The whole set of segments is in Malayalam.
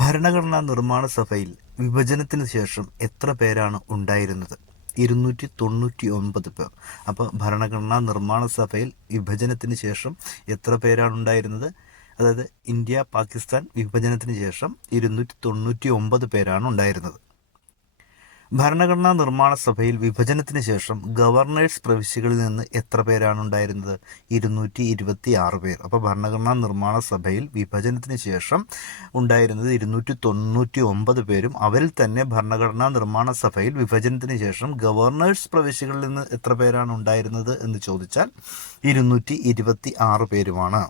ഭരണഘടനാ നിർമ്മാണ സഭയിൽ വിഭജനത്തിന് ശേഷം എത്ര പേരാണ് ഉണ്ടായിരുന്നത്? ഇരുന്നൂറ്റി തൊണ്ണൂറ്റി ഒൻപത് പേർ. അപ്പോൾ ഭരണഘടനാ നിർമ്മാണ സഭയിൽ വിഭജനത്തിന് ശേഷം എത്ര പേരാണ് ഉണ്ടായിരുന്നത്? അതായത് ഇന്ത്യ പാകിസ്ഥാൻ വിഭജനത്തിന് ശേഷം ഇരുന്നൂറ്റി തൊണ്ണൂറ്റി ഒമ്പത് പേരാണ് ഉണ്ടായിരുന്നത്. ഭരണഘടനാ നിർമ്മാണ സഭയിൽ വിഭജനത്തിന് ശേഷം ഗവർണേഴ്സ് പ്രവിശ്യകളിൽ നിന്ന് എത്ര പേരാണ് ഉണ്ടായിരുന്നത്? ഇരുന്നൂറ്റി ഇരുപത്തി ആറ് പേർ. അപ്പോൾ ഭരണഘടനാ നിർമ്മാണ സഭയിൽ വിഭജനത്തിന് ശേഷം ഉണ്ടായിരുന്നത് ഇരുന്നൂറ്റി തൊണ്ണൂറ്റി ഒമ്പത് പേരും. അവരിൽ തന്നെ ഭരണഘടനാ നിർമ്മാണ സഭയിൽ വിഭജനത്തിന് ശേഷം ഗവർണേഴ്സ് പ്രവിശ്യകളിൽ നിന്ന് എത്ര പേരാണ് ഉണ്ടായിരുന്നത് എന്ന് ചോദിച്ചാൽ ഇരുന്നൂറ്റി ഇരുപത്തി ആറ് പേരുമാണ്.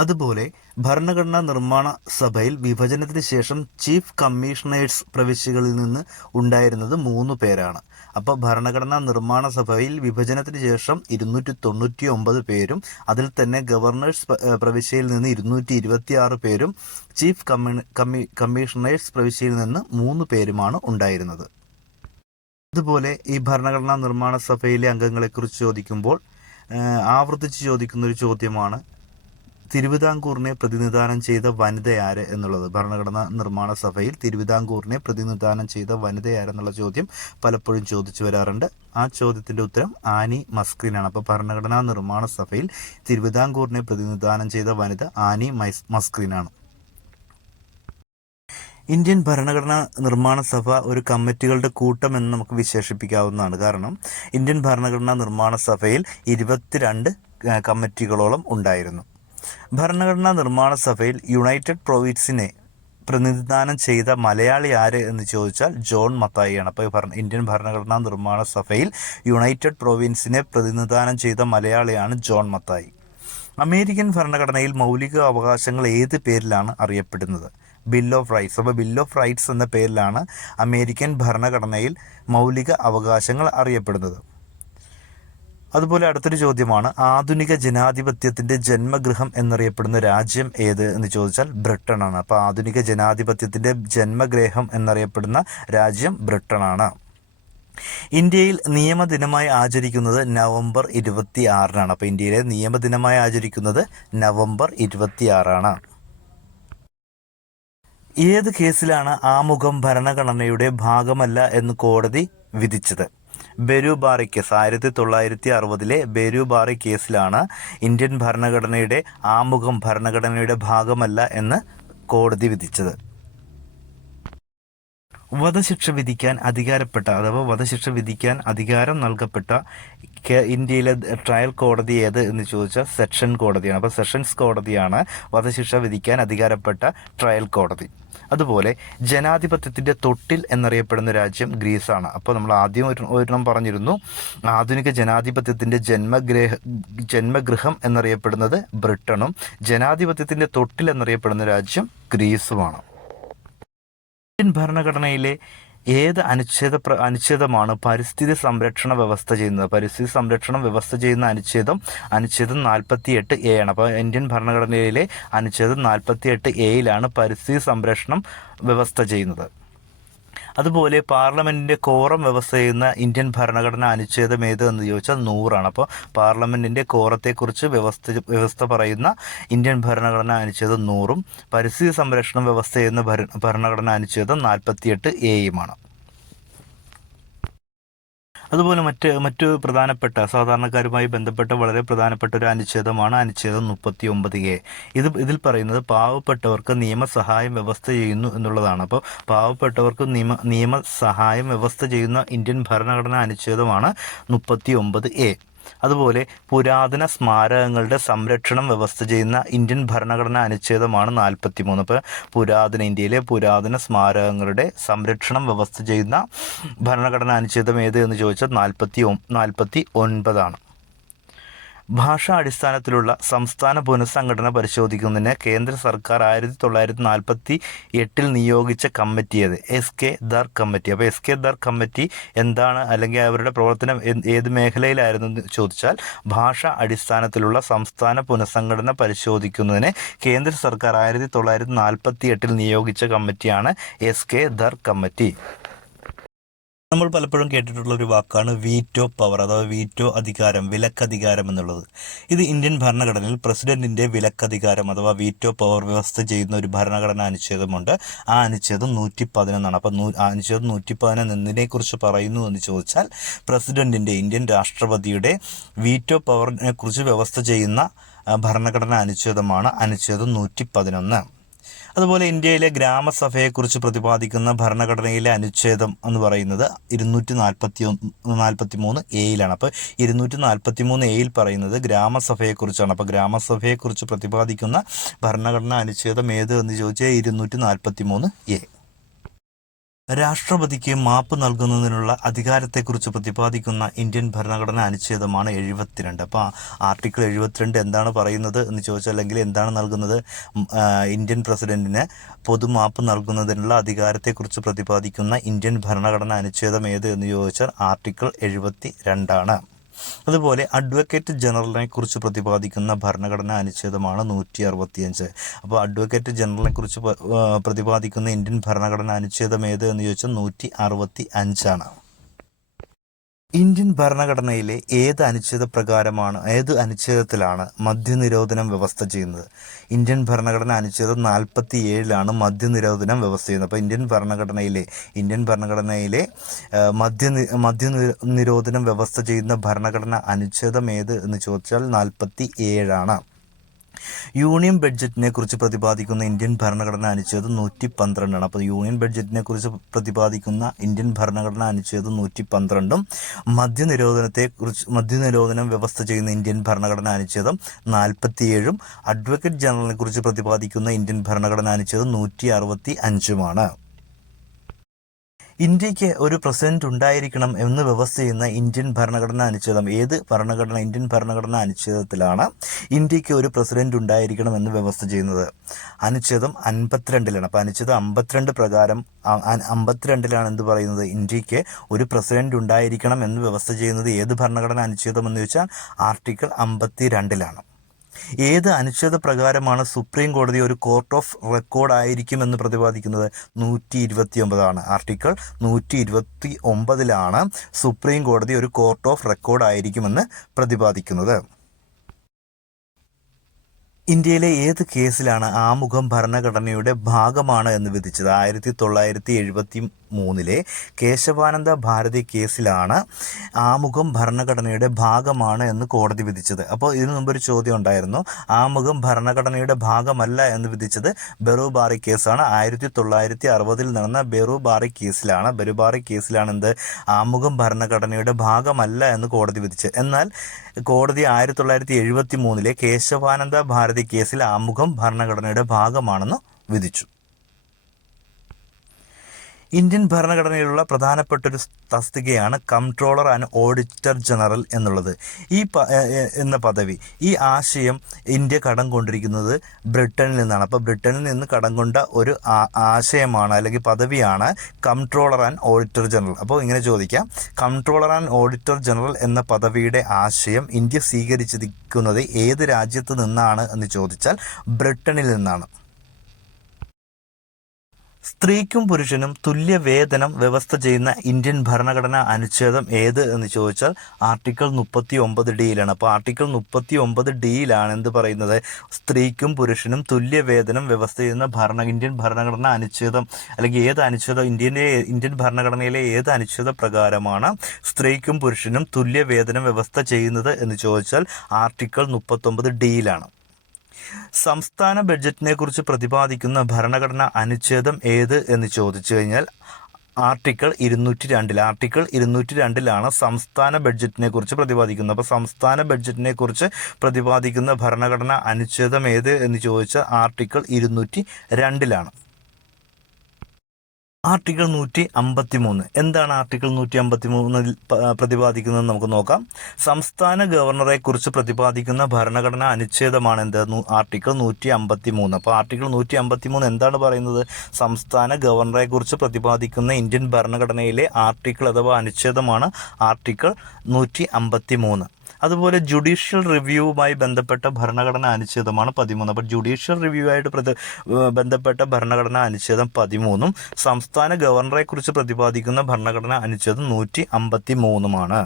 അതുപോലെ ഭരണഘടനാ നിർമ്മാണ സഭയിൽ വിഭജനത്തിന് ശേഷം ചീഫ് കമ്മീഷണേഴ്സ് പ്രവിശ്യകളിൽ നിന്ന് ഉണ്ടായിരുന്നത് മൂന്ന് പേരാണ്. അപ്പോൾ ഭരണഘടനാ നിർമ്മാണ സഭയിൽ വിഭജനത്തിന് ശേഷം ഇരുന്നൂറ്റി തൊണ്ണൂറ്റി ഒമ്പത് പേരും അതിൽ തന്നെ ഗവർണേഴ്സ് പ്രവിശ്യയിൽ നിന്ന് ഇരുന്നൂറ്റി ഇരുപത്തി ആറ് പേരും ചീഫ് കമ്മീ കമ്മീഷണേഴ്സ് പ്രവിശ്യയിൽ നിന്ന് മൂന്ന് പേരുമാണ് ഉണ്ടായിരുന്നത്. അതുപോലെ ഈ ഭരണഘടനാ നിർമ്മാണ സഭയിലെ അംഗങ്ങളെക്കുറിച്ച് ചോദിക്കുമ്പോൾ ആവർത്തിച്ച് ചോദിക്കുന്ന ഒരു ചോദ്യമാണ് തിരുവിതാംകൂറിനെ പ്രതിനിധാനം ചെയ്ത വനിതയാര് എന്നുള്ളത്? ഭരണഘടനാ നിർമ്മാണ സഭയിൽ തിരുവിതാംകൂറിനെ പ്രതിനിധാനം ചെയ്ത വനിതയാരെന്നുള്ള ചോദ്യം പലപ്പോഴും ചോദിച്ചു വരാറുണ്ട്. ആ ചോദ്യത്തിന്റെ ഉത്തരം ആനി മസ്ക്രീനാണ്. അപ്പോൾ ഭരണഘടനാ നിർമ്മാണ സഭയിൽ തിരുവിതാംകൂറിനെ പ്രതിനിധാനം ചെയ്ത വനിത ആനി മസ്ക്രീനാണ്. ഇന്ത്യൻ ഭരണഘടനാ നിർമ്മാണ സഭ ഒരു കമ്മിറ്റികളുടെ കൂട്ടം എന്ന് നമുക്ക് വിശേഷിപ്പിക്കാവുന്നതാണ്. കാരണം ഇന്ത്യൻ ഭരണഘടനാ നിർമ്മാണ സഭയിൽ ഇരുപത്തിരണ്ട് കമ്മിറ്റികളോളം ഉണ്ടായിരുന്നു. ഭരണഘടനാ നിർമ്മാണ സഭയിൽ യുണൈറ്റഡ് പ്രൊവിൻസിനെ പ്രതിനിധാനം ചെയ്ത മലയാളി ആര് എന്ന് ചോദിച്ചാൽ ജോൺ മത്തായിയാണ്. അപ്പോൾ ഭരണ ഇന്ത്യൻ ഭരണഘടനാ നിർമ്മാണ സഭയിൽ യുണൈറ്റഡ് പ്രൊവിൻസിനെ പ്രതിനിധാനം ചെയ്ത മലയാളിയാണ് ജോൺ മത്തായി. അമേരിക്കൻ ഭരണഘടനയിൽ മൗലിക അവകാശങ്ങൾ ഏത് പേരിലാണ് അറിയപ്പെടുന്നത്? ബിൽ ഓഫ് റൈറ്റ്സ് അപ്പോൾ ബിൽ ഓഫ് റൈറ്റ്സ് എന്ന പേരിലാണ് അമേരിക്കൻ ഭരണഘടനയിൽ മൗലിക അവകാശങ്ങൾ അറിയപ്പെടുന്നത്. അതുപോലെ അടുത്തൊരു ചോദ്യമാണ് ആധുനിക ജനാധിപത്യത്തിന്റെ ജന്മഗൃഹം എന്നറിയപ്പെടുന്ന രാജ്യം ഏത് എന്ന് ചോദിച്ചാൽ ബ്രിട്ടൻ ആണ് അപ്പോൾ ആധുനിക ജനാധിപത്യത്തിന്റെ ജന്മഗ്രഹം എന്നറിയപ്പെടുന്ന രാജ്യം ബ്രിട്ടൻ ആണ് ഇന്ത്യയിൽ നിയമദിനമായി ആചരിക്കുന്നത് നവംബർ ഇരുപത്തി ആറിനാണ് അപ്പോൾ ഇന്ത്യയിലെ നിയമദിനമായി ആചരിക്കുന്നത് നവംബർ ഇരുപത്തി ആറാണ് ഏത് കേസിലാണ് ആമുഖം ഭരണഘടനയുടെ ഭാഗമല്ല എന്ന് കോടതി വിധിച്ചത്? ബെരുബാറി കേസ് ആയിരത്തി തൊള്ളായിരത്തി അറുപതിലെ ബെരുബാറി കേസിലാണ് ഇന്ത്യൻ ഭരണഘടനയുടെ ആമുഖം ഭരണഘടനയുടെ ഭാഗമല്ല എന്ന് കോടതി വിധിച്ചത്. വധശിക്ഷ വിധിക്കാൻ അധികാരപ്പെട്ട അഥവാ വധശിക്ഷ വിധിക്കാൻ അധികാരം നൽകപ്പെട്ട ഇന്ത്യയിലെ ട്രയൽ കോടതി ഏത് എന്ന് ചോദിച്ചാൽ സെഷൻ കോടതിയാണ്. അപ്പോൾ സെഷൻസ് കോടതിയാണ് വധശിക്ഷ വിധിക്കാൻ അധികാരപ്പെട്ട ട്രയൽ കോടതി. അതുപോലെ ജനാധിപത്യത്തിന്റെ തൊട്ടിൽ എന്നറിയപ്പെടുന്ന രാജ്യം ഗ്രീസാണ്. അപ്പോൾ നമ്മൾ ആദ്യം ഒരു ഒരെണ്ണം പറഞ്ഞിരുന്നു. ആധുനിക ജനാധിപത്യത്തിന്റെ ജന്മഗ്രഹ ജന്മഗൃഹം എന്നറിയപ്പെടുന്നത് ബ്രിട്ടനും ജനാധിപത്യത്തിന്റെ തൊട്ടിൽ എന്നറിയപ്പെടുന്ന രാജ്യം ഗ്രീസുമാണ്. ഇന്ത്യൻ ഭരണഘടനയിലെ ഏത് അനുച്ഛേദ അനുച്ഛേദമാണ് പരിസ്ഥിതി സംരക്ഷണ വ്യവസ്ഥ ചെയ്യുന്നത്? പരിസ്ഥിതി സംരക്ഷണം വ്യവസ്ഥ ചെയ്യുന്ന അനുച്ഛേദം അനുച്ഛേദം നാൽപ്പത്തി എട്ട് എ ആണ്. അപ്പോൾ ഇന്ത്യൻ ഭരണഘടനയിലെ അനുച്ഛേദം നാൽപ്പത്തി എട്ട് എയിലാണ് പരിസ്ഥിതി സംരക്ഷണം വ്യവസ്ഥ ചെയ്യുന്നത്. അതുപോലെ പാർലമെന്റിന്റെ കോറം വ്യവസ്ഥ ചെയ്യുന്ന ഇന്ത്യൻ ഭരണഘടന അനുച്ഛേദം ഏത് എന്ന് ചോദിച്ചാൽ നൂറാണ്. അപ്പോൾ പാർലമെന്റിന്റെ കോറത്തെക്കുറിച്ച് വ്യവസ്ഥ വ്യവസ്ഥ പറയുന്ന ഇന്ത്യൻ ഭരണഘടന അനുച്ഛേദം നൂറും പരിസ്ഥിതി സംരക്ഷണം വ്യവസ്ഥ ചെയ്യുന്ന ഭരണഘടന അനുച്ഛേദം നാൽപ്പത്തിയെട്ട് എയുമാണ്. അതുപോലെ മറ്റ് മറ്റു പ്രധാനപ്പെട്ട സാധാരണക്കാരുമായി ബന്ധപ്പെട്ട വളരെ പ്രധാനപ്പെട്ട ഒരു അനുച്ഛേദമാണ് അനുച്ഛേദം മുപ്പത്തി ഒമ്പത് എ. ഇത് ഇതിൽ പറയുന്നത് പാവപ്പെട്ടവർക്ക് നിയമസഹായം വ്യവസ്ഥ ചെയ്യുന്നു എന്നുള്ളതാണ്. അപ്പോൾ പാവപ്പെട്ടവർക്ക് നിയമ നിയമസഹായം വ്യവസ്ഥ ചെയ്യുന്ന ഇന്ത്യൻ ഭരണഘടനാ അനുച്ഛേദമാണ് മുപ്പത്തി ഒമ്പത് എ. അതുപോലെ പുരാതന സ്മാരകങ്ങളുടെ സംരക്ഷണം വ്യവസ്ഥ ചെയ്യുന്ന ഇന്ത്യൻ ഭരണഘടനാ അനുച്ഛേദമാണ് നാൽപ്പത്തി മൂന്ന് അപ്പോൾ പുരാതന ഇന്ത്യയിലെ പുരാതന സ്മാരകങ്ങളുടെ സംരക്ഷണം വ്യവസ്ഥ ചെയ്യുന്ന ഭരണഘടനാ അനുച്ഛേദം ഏത് എന്ന് ചോദിച്ചാൽ നാൽപ്പത്തി നാൽപ്പത്തി ഒൻപതാണ്. ഭാഷാ അടിസ്ഥാനത്തിലുള്ള സംസ്ഥാന പുനഃസംഘടന പരിശോധിക്കുന്നതിന് കേന്ദ്ര സർക്കാർ ആയിരത്തി തൊള്ളായിരത്തി നാൽപ്പത്തി എട്ടിൽ നിയോഗിച്ച കമ്മിറ്റി അത് എസ് കെ ദർ കമ്മിറ്റി. അപ്പോൾ എസ് കെ ദർ കമ്മിറ്റി എന്താണ് അല്ലെങ്കിൽ അവരുടെ പ്രവർത്തനം ഏത് മേഖലയിലായിരുന്നു എന്ന് ചോദിച്ചാൽ ഭാഷ അടിസ്ഥാനത്തിലുള്ള സംസ്ഥാന പുനഃസംഘടന പരിശോധിക്കുന്നതിന് കേന്ദ്ര സർക്കാർ ആയിരത്തി തൊള്ളായിരത്തി നാൽപ്പത്തി എട്ടിൽ നിയോഗിച്ച കമ്മിറ്റിയാണ് എസ് കെ ദർ കമ്മിറ്റി. നമ്മൾ പലപ്പോഴും കേട്ടിട്ടുള്ള ഒരു വാക്കാണ് വീറ്റോ പവർ അഥവാ വീറ്റോ അധികാരം വിലക്കധികാരം എന്നുള്ളത്. ഇത് ഇന്ത്യൻ ഭരണഘടനയിൽ പ്രസിഡന്റിന്റെ വിലക്കധികാരം അഥവാ വീറ്റോ പവർ വ്യവസ്ഥ ചെയ്യുന്ന ഒരു ഭരണഘടനാ അനുച്ഛേദമുണ്ട്. ആ അനുച്ഛേദം നൂറ്റി പതിനൊന്നാണ് അപ്പം നൂ അനുച്ഛേദം നൂറ്റി പതിനൊന്ന് എന്തിനെ കുറിച്ച് പറയുന്നു എന്ന് ചോദിച്ചാൽ പ്രസിഡന്റിന്റെ ഇന്ത്യൻ രാഷ്ട്രപതിയുടെ വീറ്റോ പവറിനെ കുറിച്ച് വ്യവസ്ഥ ചെയ്യുന്ന ഭരണഘടനാ അനുച്ഛേദമാണ് അനുച്ഛേദം നൂറ്റി പതിനൊന്ന് അതുപോലെ ഇന്ത്യയിലെ ഗ്രാമസഭയെക്കുറിച്ച് പ്രതിപാദിക്കുന്ന ഭരണഘടനയിലെ അനുച്ഛേദം എന്ന് പറയുന്നത് ഇരുന്നൂറ്റി നാൽപ്പത്തി ഒന്ന് നാൽപ്പത്തി മൂന്ന് എയിലാണ്. അപ്പോൾ ഇരുന്നൂറ്റി നാൽപ്പത്തി മൂന്ന് എയിൽ പറയുന്നത് ഗ്രാമസഭയെക്കുറിച്ചാണ്. അപ്പോൾ ഗ്രാമസഭയെക്കുറിച്ച് പ്രതിപാദിക്കുന്ന ഭരണഘടനാ അനുച്ഛേദം ഏത് എന്ന് ചോദിച്ചാൽ ഇരുന്നൂറ്റി നാൽപ്പത്തി മൂന്ന് എ. രാഷ്ട്രപതിക്ക് മാപ്പ് നൽകുന്നതിനുള്ള അധികാരത്തെക്കുറിച്ച് പ്രതിപാദിക്കുന്ന ഇന്ത്യൻ ഭരണഘടന അനുച്ഛേദമാണ് എഴുപത്തിരണ്ട്. അപ്പോൾ ആർട്ടിക്കിൾ എഴുപത്തിരണ്ട് എന്താണ് പറയുന്നത് എന്ന് ചോദിച്ചാൽ അല്ലെങ്കിൽ എന്താണ് നൽകുന്നത്? ഇന്ത്യൻ പ്രസിഡന്റിന് പൊതുമാപ്പ് നൽകുന്നതിനുള്ള അധികാരത്തെക്കുറിച്ച് പ്രതിപാദിക്കുന്ന ഇന്ത്യൻ ഭരണഘടന അനുച്ഛേദം ഏത് എന്ന് ചോദിച്ചാൽ ആർട്ടിക്കിൾ എഴുപത്തി രണ്ടാണ് അതുപോലെ അഡ്വക്കേറ്റ് ജനറലിനെ കുറിച്ച് പ്രതിപാദിക്കുന്ന ഭരണഘടനാ അനുച്ഛേദമാണ് നൂറ്റി അറുപത്തിയഞ്ച് അപ്പോൾ അഡ്വക്കേറ്റ് ജനറലിനെ കുറിച്ച് പ്രതിപാദിക്കുന്ന ഇന്ത്യൻ ഭരണഘടനാ അനുച്ഛേദം ഏത് എന്ന് ചോദിച്ചാൽ നൂറ്റി അറുപത്തി അഞ്ചാണ് ഇന്ത്യൻ ഭരണഘടനയിലെ ഏത് അനുച്ഛേദ പ്രകാരമാണ് ഏത് അനുച്ഛേദത്തിലാണ് മദ്യനിരോധനം വ്യവസ്ഥ ചെയ്യുന്നത്? ഇന്ത്യൻ ഭരണഘടന അനുച്ഛേദം നാൽപ്പത്തി ഏഴിലാണ് മദ്യനിരോധനം വ്യവസ്ഥ ചെയ്യുന്നത്. അപ്പോൾ ഇന്ത്യൻ ഭരണഘടനയിലെ ഇന്ത്യൻ ഭരണഘടനയിലെ മദ്യ മദ്യ നിരോധനം വ്യവസ്ഥ ചെയ്യുന്ന ഭരണഘടന അനുച്ഛേദം ഏത് എന്ന് ചോദിച്ചാൽ നാൽപ്പത്തി ഏഴാണ് യൂണിയൻ ബഡ്ജറ്റിനെ കുറിച്ച് പ്രതിപാദിക്കുന്ന ഇന്ത്യൻ ഭരണഘടന അനുച്ഛേദം നൂറ്റി പന്ത്രണ്ടാണ് അപ്പോൾ യൂണിയൻ ബഡ്ജറ്റിനെ കുറിച്ച് പ്രതിപാദിക്കുന്ന ഇന്ത്യൻ ഭരണഘടന അനുച്ഛേദം നൂറ്റി പന്ത്രണ്ടും മദ്യനിരോധനത്തെ കുറിച്ച് മദ്യനിരോധനം വ്യവസ്ഥ ചെയ്യുന്ന ഇന്ത്യൻ ഭരണഘടന അനുച്ഛേദം നാൽപ്പത്തിയേഴും അഡ്വക്കേറ്റ് ജനറലിനെ കുറിച്ച് പ്രതിപാദിക്കുന്ന ഇന്ത്യൻ ഭരണഘടന അനുച്ഛേദം നൂറ്റി അറുപത്തി അഞ്ചുമാണ് ഇന്ത്യയ്ക്ക് ഒരു പ്രസിഡന്റ് ഉണ്ടായിരിക്കണം എന്ന് വ്യവസ്ഥ ചെയ്യുന്ന ഇന്ത്യൻ ഭരണഘടനാ അനുച്ഛേദം. ഏത് ഭരണഘടന? ഇന്ത്യൻ ഭരണഘടനാ അനുച്ഛേദത്തിലാണ് ഇന്ത്യയ്ക്ക് ഒരു പ്രസിഡന്റ് ഉണ്ടായിരിക്കണം എന്ന് വ്യവസ്ഥ ചെയ്യുന്നത്. അനുച്ഛേദം അൻപത്തിരണ്ടിലാണ്. അപ്പോൾ അനുച്ഛേദം അമ്പത്തിരണ്ട് പ്രകാരം അമ്പത്തിരണ്ടിലാണ് എന്ത് പറയുന്നത്? ഇന്ത്യയ്ക്ക് ഒരു പ്രസിഡന്റ് ഉണ്ടായിരിക്കണം എന്ന് വ്യവസ്ഥ ചെയ്യുന്നത് ഏത് ഭരണഘടനാ അനുച്ഛേദം എന്ന് ചോദിച്ചാൽ ആർട്ടിക്കിൾ അമ്പത്തി രണ്ടിലാണ് ഏത് അനുച്ഛേദ പ്രകാരമാണ് സുപ്രീം കോടതി ഒരു കോർട്ട് ഓഫ് റെക്കോർഡ് ആയിരിക്കും എന്ന് പ്രതിപാദിക്കുന്നത്? നൂറ്റി ഇരുപത്തി ഒമ്പതാണ് ആർട്ടിക്കിൾ നൂറ്റി ഇരുപത്തി ഒമ്പതിലാണ് സുപ്രീം കോടതി ഒരു കോർട്ട് ഓഫ് റെക്കോർഡ് ആയിരിക്കുമെന്ന് പ്രതിപാദിക്കുന്നത്. ഇന്ത്യയിലെ ഏത് കേസിലാണ് ആമുഖം ഭരണഘടനയുടെ ഭാഗമാണ് എന്ന് വിധിച്ചത്? ആയിരത്തി തൊള്ളായിരത്തി എഴുപത്തി മൂന്നിലെ കേശവാനന്ദ ഭാരതി കേസിലാണ് ആമുഖം ഭരണഘടനയുടെ ഭാഗമാണ് എന്ന് കോടതി വിധിച്ചത്. അപ്പോൾ ഇതിനു മുമ്പ് ഒരു ചോദ്യം ഉണ്ടായിരുന്നു. ആമുഖം ഭരണഘടനയുടെ ഭാഗമല്ല എന്ന് വിധിച്ചത് ബെറുബാറി കേസാണ്. ആയിരത്തി തൊള്ളായിരത്തി അറുപതിൽ നടന്ന ബെറുബാറി കേസിലാണ്. ബെറുബാറി കേസിലാണ് എന്ത് ആമുഖം ഭരണഘടനയുടെ ഭാഗമല്ല എന്ന് കോടതി വിധിച്ചത് എന്നാൽ കോടതി ആയിരത്തി തൊള്ളായിരത്തി എഴുപത്തി മൂന്നിലെ കേശവാനന്ദ ഭാരതി കേസിൽ ആമുഖം ഭരണഘടനയുടെ ഭാഗമാണെന്ന് വിധിച്ചു. ഇന്ത്യൻ ഭരണഘടനയിലുള്ള പ്രധാനപ്പെട്ട ഒരു തസ്തികയാണ് കൺട്രോളർ ആൻഡ് ഓഡിറ്റർ ജനറൽ എന്നുള്ളത്. ഈ എന്ന പദവി ഈ ആശയം ഇന്ത്യ കടം കൊണ്ടിരിക്കുന്നത് ബ്രിട്ടനിൽ നിന്നാണ്. അപ്പോൾ ബ്രിട്ടനിൽ നിന്ന് കടം കൊണ്ട ഒരു ആശയമാണ് അല്ലെങ്കിൽ പദവിയാണ് കൺട്രോളർ ആൻഡ് ഓഡിറ്റർ ജനറൽ. അപ്പോൾ ഇങ്ങനെ ചോദിക്കാം. കൺട്രോളർ ആൻഡ് ഓഡിറ്റർ ജനറൽ എന്ന പദവിയുടെ ആശയം ഇന്ത്യ സ്വീകരിച്ചിരിക്കുന്നത് ഏത് രാജ്യത്ത് നിന്നാണ് എന്ന് ചോദിച്ചാൽ ബ്രിട്ടനിൽ നിന്നാണ്. സ്ത്രീക്കും പുരുഷനും തുല്യ വേതനം വ്യവസ്ഥ ചെയ്യുന്ന ഇന്ത്യൻ ഭരണഘടനാ അനുച്ഛേദം ഏത് എന്ന് ചോദിച്ചാൽ ആർട്ടിക്കിൾ മുപ്പത്തി ഒമ്പത് ഡിയിലാണ്. അപ്പോൾ ആർട്ടിക്കിൾ മുപ്പത്തി ഒമ്പത് ഡിയിലാണ് എന്ത് പറയുന്നത്? സ്ത്രീക്കും പുരുഷനും തുല്യ വേതനം വ്യവസ്ഥ ചെയ്യുന്ന ഭരണ ഇന്ത്യൻ ഭരണഘടനാ അനുച്ഛേദം അല്ലെങ്കിൽ ഏത് അനുച്ഛേദം ഇന്ത്യന്റെ ഇന്ത്യൻ ഭരണഘടനയിലെ ഏത് അനുച്ഛേദ പ്രകാരമാണ് സ്ത്രീക്കും പുരുഷനും തുല്യ വേതനം വ്യവസ്ഥ ചെയ്യുന്നത് എന്ന് ചോദിച്ചാൽ ആർട്ടിക്കിൾ മുപ്പത്തൊമ്പത് ഡിയിലാണ്. സംസ്ഥാന ബഡ്ജറ്റിനെ കുറിച്ച് പ്രതിപാദിക്കുന്ന ഭരണഘടന അനുച്ഛേദം ഏത് എന്ന് ചോദിച്ചു കഴിഞ്ഞാൽ ആർട്ടിക്കിൾ ഇരുന്നൂറ്റി രണ്ടിൽ ആർട്ടിക്കിൾ ഇരുന്നൂറ്റി രണ്ടിലാണ് സംസ്ഥാന ബഡ്ജറ്റിനെ കുറിച്ച് പ്രതിപാദിക്കുന്നത്. അപ്പോൾ സംസ്ഥാന ബഡ്ജറ്റിനെ കുറിച്ച് പ്രതിപാദിക്കുന്ന ഭരണഘടന അനുച്ഛേദം ഏത് എന്ന് ചോദിച്ചാൽ ആർട്ടിക്കിൾ ഇരുന്നൂറ്റി രണ്ടിലാണ് ആർട്ടിക്കിൾ നൂറ്റി അമ്പത്തി മൂന്ന് എന്താണ് ആർട്ടിക്കിൾ നൂറ്റി അമ്പത്തി മൂന്നിൽ പ്രതിപാദിക്കുന്നത് നമുക്ക് നോക്കാം. സംസ്ഥാന ഗവർണറെ കുറിച്ച് പ്രതിപാദിക്കുന്ന ഭരണഘടനാ അനുച്ഛേദമാണ് എന്ത് ആർട്ടിക്കിൾ നൂറ്റി അമ്പത്തി മൂന്ന് അപ്പോൾ ആർട്ടിക്കിൾ നൂറ്റി അമ്പത്തി മൂന്ന് എന്താണ് പറയുന്നത്? സംസ്ഥാന ഗവർണറെ കുറിച്ച് പ്രതിപാദിക്കുന്ന ഇന്ത്യൻ ഭരണഘടനയിലെ ആർട്ടിക്കിൾ അഥവാ അനുച്ഛേദമാണ് ആർട്ടിക്കിൾ നൂറ്റി അമ്പത്തി മൂന്ന് അതുപോലെ ജുഡീഷ്യൽ റിവ്യൂവുമായി ബന്ധപ്പെട്ട ഭരണഘടനാ അനുച്ഛേദമാണ് പതിമൂന്ന്. അപ്പോൾ ജുഡീഷ്യൽ റിവ്യൂ ആയിട്ട് ബന്ധപ്പെട്ട ഭരണഘടനാ അനുച്ഛേദം പതിമൂന്നും സംസ്ഥാന ഗവർണറെക്കുറിച്ച് പ്രതിപാദിക്കുന്ന ഭരണഘടനാ അനുച്ഛേദം നൂറ്റി അമ്പത്തി മൂന്നുമാണ്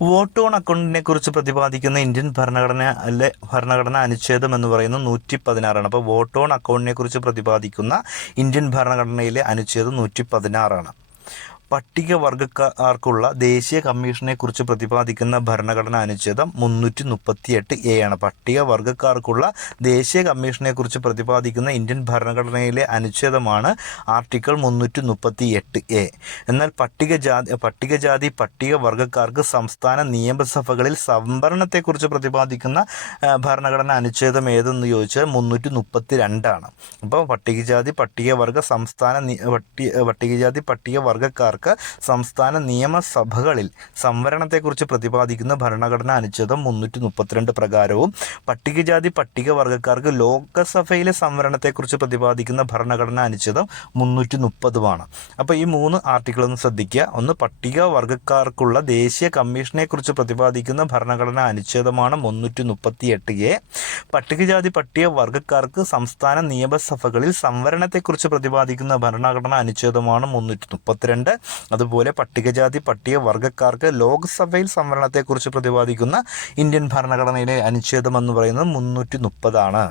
വോട്ട് ഓൺ അക്കൗണ്ടിനെ കുറിച്ച് പ്രതിപാദിക്കുന്ന ഇന്ത്യൻ ഭരണഘടനയിലെ ഭരണഘടനാ അനുച്ഛേദം എന്ന് പറയുന്നത് നൂറ്റി പതിനാറാണ് അപ്പോൾ വോട്ട് ഓൺ അക്കൗണ്ടിനെ കുറിച്ച് പ്രതിപാദിക്കുന്ന ഇന്ത്യൻ ഭരണഘടനയിലെ അനുച്ഛേദം നൂറ്റി പതിനാറാണ് പട്ടികവർഗക്കാർക്കുള്ള ദേശീയ കമ്മീഷനെ കുറിച്ച് പ്രതിപാദിക്കുന്ന ഭരണഘടനാ അനുച്ഛേദം മുന്നൂറ്റി മുപ്പത്തിയെട്ട് എ ആണ്. പട്ടികവർഗക്കാർക്കുള്ള ദേശീയ കമ്മീഷനെ കുറിച്ച് പ്രതിപാദിക്കുന്ന ഇന്ത്യൻ ഭരണഘടനയിലെ അനുച്ഛേദമാണ് ആർട്ടിക്കിൾ മുന്നൂറ്റി മുപ്പത്തി എട്ട് എ എന്നാൽ പട്ടികജാതി പട്ടികജാതി പട്ടികവർഗക്കാർക്ക് സംസ്ഥാന നിയമസഭകളിൽ സംവരണത്തെക്കുറിച്ച് പ്രതിപാദിക്കുന്ന ഭരണഘടനാ അനുച്ഛേദം ഏതെന്ന് ചോദിച്ചാൽ മുന്നൂറ്റി മുപ്പത്തി രണ്ടാണ് അപ്പോൾ പട്ടികജാതി പട്ടികവർഗ സംസ്ഥാന പട്ടികജാതി പട്ടി പട്ടികജാതി പട്ടികവർഗക്കാർക്ക് സംസ്ഥാന നിയമസഭകളിൽ സംവരണത്തെക്കുറിച്ച് പ്രതിപാദിക്കുന്ന ഭരണഘടനാ അനുച്ഛേദം മുന്നൂറ്റി മുപ്പത്തിരണ്ട് പ്രകാരവും പട്ടികജാതി പട്ടികവർഗക്കാർക്ക് ലോകസഭയിലെ സംവരണത്തെക്കുറിച്ച് പ്രതിപാദിക്കുന്ന ഭരണഘടനാ അനുച്ഛേദം മുന്നൂറ്റി മുപ്പതുമാണ് അപ്പോൾ ഈ മൂന്ന് ആർട്ടിക്കിൾ ശ്രദ്ധിക്കുക. ഒന്ന് പട്ടികവർഗക്കാർക്കുള്ള ദേശീയ കമ്മീഷനെക്കുറിച്ച് പ്രതിപാദിക്കുന്ന ഭരണഘടനാ അനുച്ഛേദമാണ് മുന്നൂറ്റി മുപ്പത്തി എട്ട് എ. പട്ടികജാതി പട്ടികവർഗക്കാർക്ക് സംസ്ഥാന നിയമസഭകളിൽ സംവരണത്തെക്കുറിച്ച് പ്രതിപാദിക്കുന്ന ഭരണഘടനാ അനുച്ഛേദമാണ് മുന്നൂറ്റി മുപ്പത്തിരണ്ട് അതുപോലെ പട്ടികജാതി പട്ടിക വർഗക്കാർക്ക് ലോക്സഭയിൽ സംവരണത്തെക്കുറിച്ച് പ്രതിപാദിക്കുന്ന ഇന്ത്യൻ ഭരണഘടനയിലെ അനുച്ഛേദം എന്ന് പറയുന്നത് മുന്നൂറ്റി മുപ്പതാണ്